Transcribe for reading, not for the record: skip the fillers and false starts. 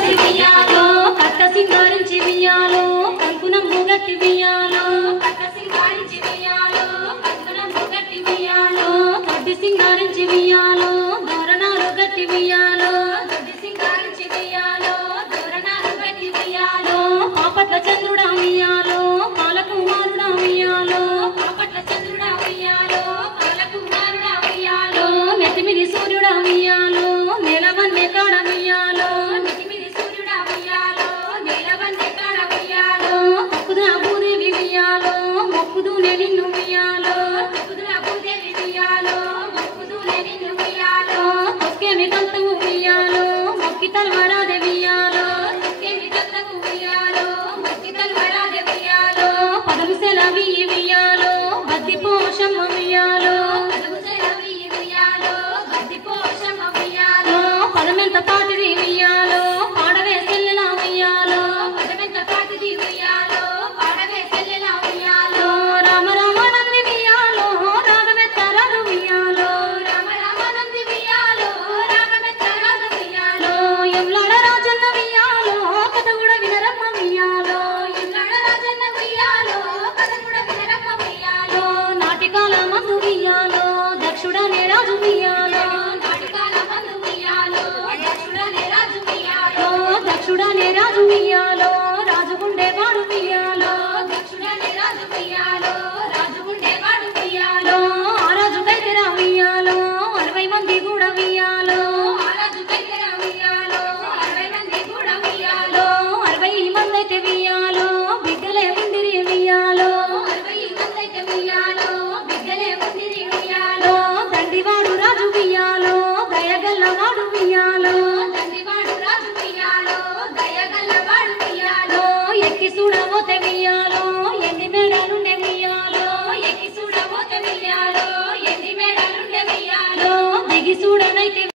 పోసి వియాలో కట్ట సింగారించి వియాలో కంకునం ముగట్టి వియాలో కట్ట సింగారించి వియాలో కంకునం ముగట్టి వియాలో దొడ్డి సింగారించి వియాలో దోరణాలు గట్టి వియాలో దొడ్డి సింగారించి వియాలో దోరణాలు గట్టి వియాలో పాపట్ల చంద్రుడా వియాలో కాలకుమారుడా వియాలో పాపట్ల చంద్రుడా వియాలో కాలకుమారుడా వియాలో నెత్తిమిది సూర్యుడా వియాలో నెలవన్నె కాడ వియాలో నెత్తిమిది సూర్యుడా వియాలో నెలవన్నె కాడ వియాలో మొక్కుదుల భూదేవి వియాలో మొక్కుదునే నిన్ను వియాలో మొక్కుదుల భూదేవి వియాలో మొక్కుదునే నిన్ను వియాలో తొక్కేమి కంతవు వియాలో మొక్కి తల్వరాదే వియాలో తొక్కేమి కంతవు వియాలో మొక్కి తల్వరాదే వియాలో పదవి సెలవి వియాలో బద్ది పోషమ్మ వియాలో పదవి సెలవి వియాలో బద్ది పోషమ్మ వియాలో పదమెంత పాటిది వియాలో పాడవే సెల్లెల వియాలో పదమెంత పాటిది వియాలో పాడవే సెల్లెల వియాలో రామ రామ నంది వియాలో రాగమెత్త రాదు వియాలో రామ రామ నంది వియాలో రాగమెత్త రాదు వియాలో ఎంలాడ రాజన్న వియాలో కథ కూడా వినరమ్మ వియాలో ఎంలాడ రాజన్న వియాలో కథ కూడా వినరమ్మ వియాలో నాటికాల మందు వియాలో దక్షుడనే రాజు వియాలో నాటికాల మందు వియాలో దక్షుడనే రాజు వియాలో దక్షుడనే రాజు వియాలో రాజుగుండేవాడు వియాలో దక్షుడనే రాజు వియాలో రాజుగుండేవాడు వియాలో ఆ రాజుకైతే రా వియాలో 60 మంది కూడా వియాలో ఆ రాజుకైతే రా వియాలో 60 మంది కూడా వియాలో 60 మంది అయితే వియాలో బిడ్డలే ఉండిరి వియాలో 60 మంది అయితే వియాలో బిడ్డలే ఉండిరి వియాలో దండివాడు రాజు వియాలో దయగల్లవాడు వియాలో దండివాడు రాజు వియాలో దయగల్లవాడు వియాలో ఎక్కి చూడబోతే వియాలో ఎన్ని మేడలుండే వియాలో ఎక్కి చూడబోతే వియాలో ఎన్ని మేడలుండే వియాలో దిగి చూడనైతే